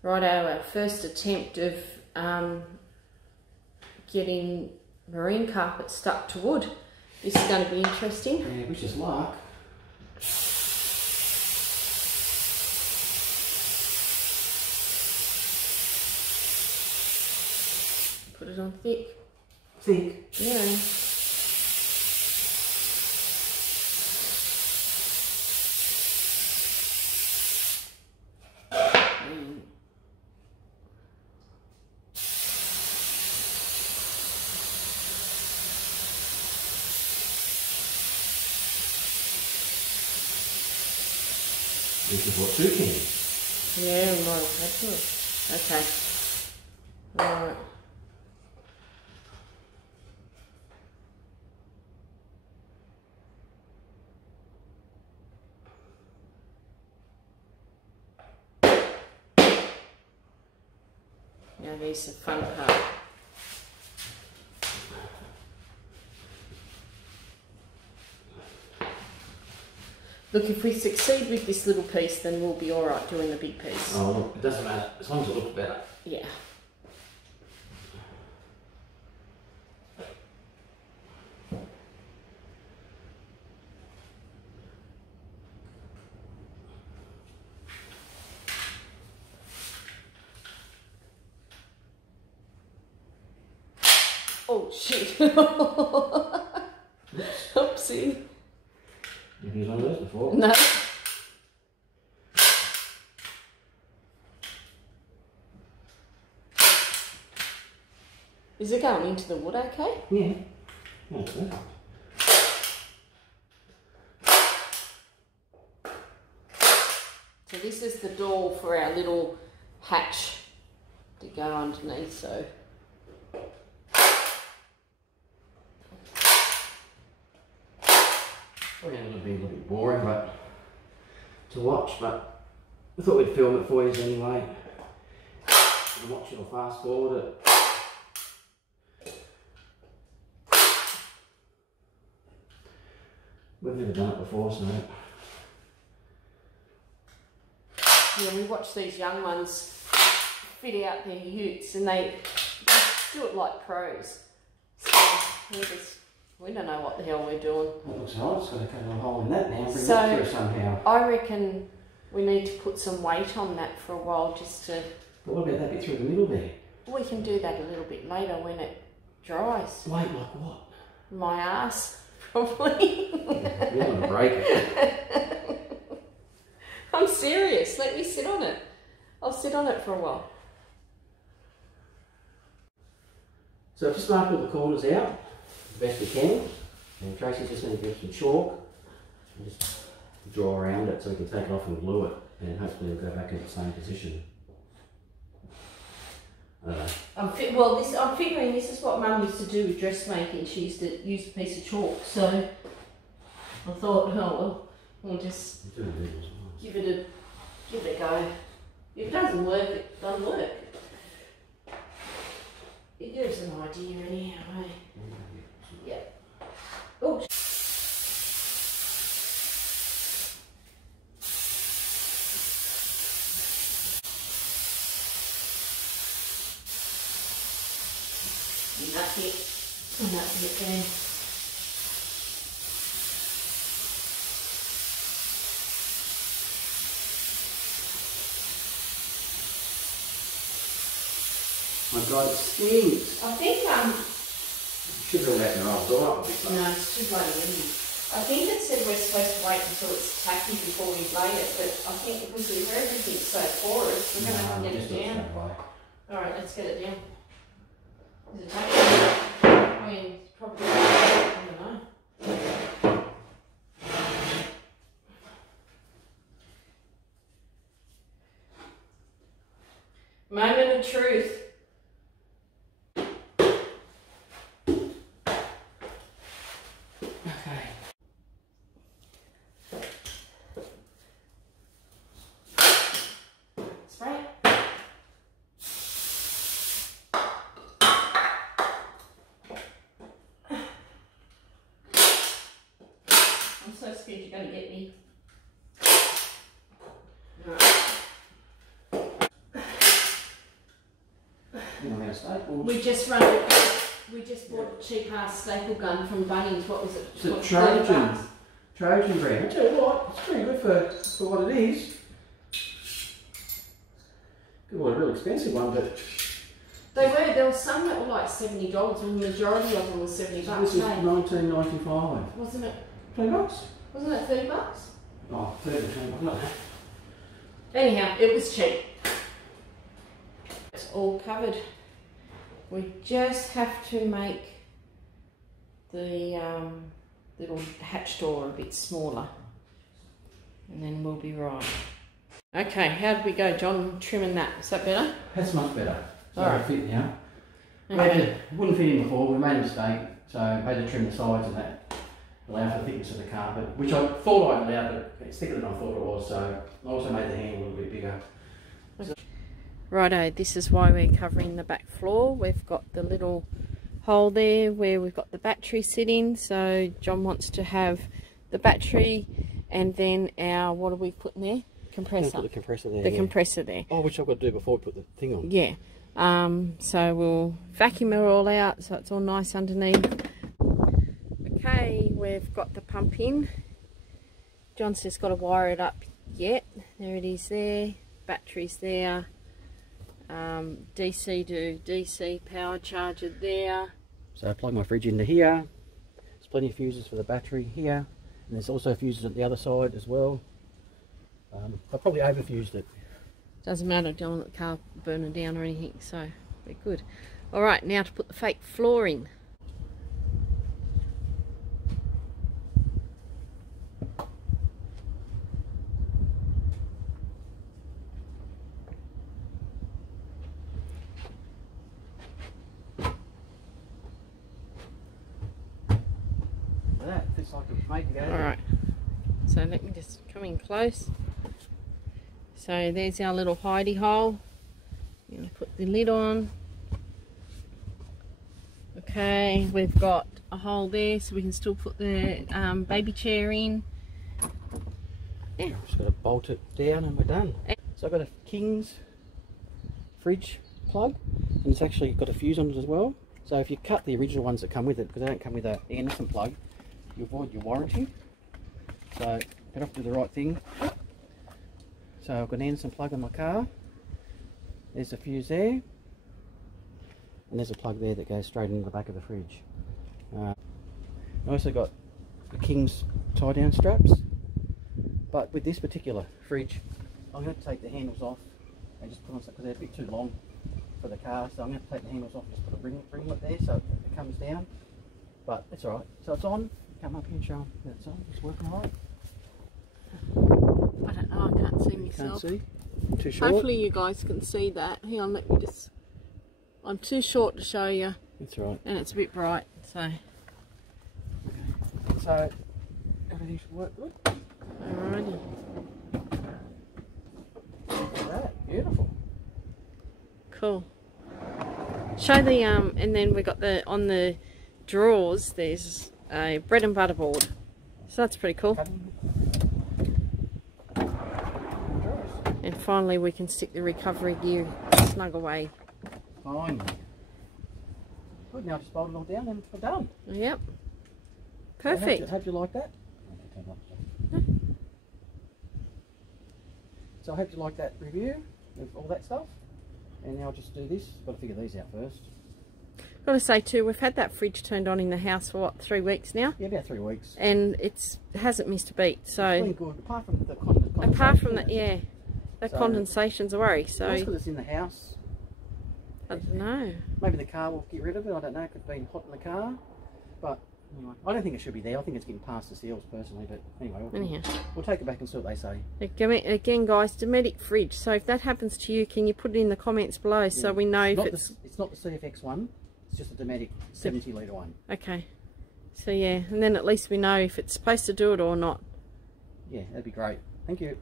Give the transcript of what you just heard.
Righto, our first attempt of getting marine carpet stuck to wood. This is going to be interesting. Yeah, wish us luck. Put it on thick. Thick? Yeah. We could put 2 cans. Yeah, we might have had to. Okay. Alright. Now there's the fun part. Look, if we succeed with this little piece, then we'll be alright doing the big piece. Oh, look, it doesn't matter, as long as it looks better. Yeah. Oh shit. Oopsie. You've used one of those before? No. Is it going into the wood okay? Yeah. Yeah, it's good. So this is the door for our little hatch to go underneath, so. Probably going to be a little bit boring but to watch, but I thought we'd film it for you anyway. You can watch it or fast forward it. We've never done it before, so. Yeah, we watch these young ones fit out their utes and they do it like pros. So we don't know what the hell we're doing. It looks hard, it's got to cut a hole in that now and bring So, that through somehow. I reckon we need to put some weight on that for a while just to... But what about that bit through the middle there? We can do that a little bit later when it dries. Wait, like what? My ass, probably. You're going to break it. I'm serious, let me sit on it. I'll sit on it for a while. So I've just marked all the corners out the best we can, and Tracie's just going to get some chalk and just draw around it so we can take it off and glue it, and hopefully it'll go back in the same position. I don't know. I'm figuring this is what Mum used to do with dressmaking. She used to use a piece of chalk, so I thought, oh well, we'll just give it a go. If it doesn't work, it doesn't work. It gives an idea anyhow, eh? Yeah. Oh. And that's it. And that's it there. My God, it stinks. I think Should have let her off. no, it's too bloody windy. I think it said we're supposed to wait until it's tacky before we blade it, but I think because everything's so porous, we're going to have to get it down. Alright, let's get it down. Is it tacky? I mean, it's probably, I don't know. Moment of truth. Okay. Spray it. I'm so scared you're going to get me. Right. out of staples. We just bought a cheap ass staple gun from Bunnings. What was it? It's a Trojan brand. I tell you what, it's pretty good for what it is. Good, well, a real expensive one, but there were some that were like $70, and the majority of them were $70. This is $19.95. Wasn't it? $20? Wasn't it $30? Oh, 30, I don't know. Anyhow, it was cheap. It's all covered. We just have to make the little hatch door a bit smaller, and then we'll be right. Okay, how did we go, John, trimming that? Is that better? That's much better. So Alright. it'll fit now. Okay. It wouldn't fit in before, we made a mistake, so I had to trim the sides and that allow for the thickness of the carpet, which I thought I'd allow, but it's thicker than I thought it was, so I also made the handle a little bit bigger. Righto, this is why we're covering the back floor. We've got the little hole there where we've got the battery sitting, so John wants to have the battery and then our, what are we putting there? Compressor. Put the compressor there. The compressor there. Oh, which I've got to do before we put the thing on. Yeah. So we'll vacuum it all out so it's all nice underneath. Okay, we've got the pump in. John's just got to wire it up yet. There it is there. Battery's there. DC to DC power charger there. So I plug my fridge into here. There's plenty of fuses for the battery here. And there's also fuses at the other side as well. I probably overfused it. Doesn't matter, don't want the car burning down or anything, so we're good. Alright, now to put the fake floor in. That fits like it's made to go. Alright, so let me just come in close. So there's our little hidey hole. I'm going to put the lid on. Okay, we've got a hole there so we can still put the baby chair in. Yeah. Just got to bolt it down and we're done. So I've got a King's fridge plug and it's actually got a fuse on it as well. So if you cut the original ones that come with it, because they don't come with an Anderson plug, you avoid your warranty. So you have to do the right thing. So I've got an Anderson plug on my car. There's a fuse there. And there's a plug there that goes straight into the back of the fridge. I also got the King's tie down straps. But with this particular fridge, I'm going to take the handles off and just put on some, because they're a bit too long for the car. So I'm going to take the handles off and just put a ringlet there so it comes down. But it's alright. So it's on. Come up here and show them that it's on. It's working alright. I don't know, I can't see myself. Can't see? Too short? Hopefully you guys can see that. Hang on, let me just... I'm too short to show you. That's right. And it's a bit bright, so... Okay. So, everything should work good. Alrighty. Look at that. Beautiful. Cool. Show the, and then we got the, on the drawers, there's a bread and butter board. So that's pretty cool. And finally we can stick the recovery gear snug away. Fine. Good, now just bolt it all down and we're done. Yep. Perfect. I hope you like that. So I hope you like that review of all that stuff. And now I'll just do this. Got to figure these out first. Got to say too, we've had that fridge turned on in the house for what, 3 weeks now? Yeah, about 3 weeks. And it hasn't missed a beat. So it's been good, apart from the condensation. Apart from that, yeah, that condensation's a worry. So that's because it's in the house. I don't know. Maybe the car will get rid of it. I don't know. It could have been hot in the car, but anyway, I don't think it should be there. I think it's getting past the seals personally. But anyway, we'll take it back and see what they say. Again, guys, Dometic fridge. So if that happens to you, can you put it in the comments below so we know if it's... It's not the CFX one. It's just a Dometic 70 litre one. Okay. So yeah, and then at least we know if it's supposed to do it or not. Yeah, that'd be great. Thank you.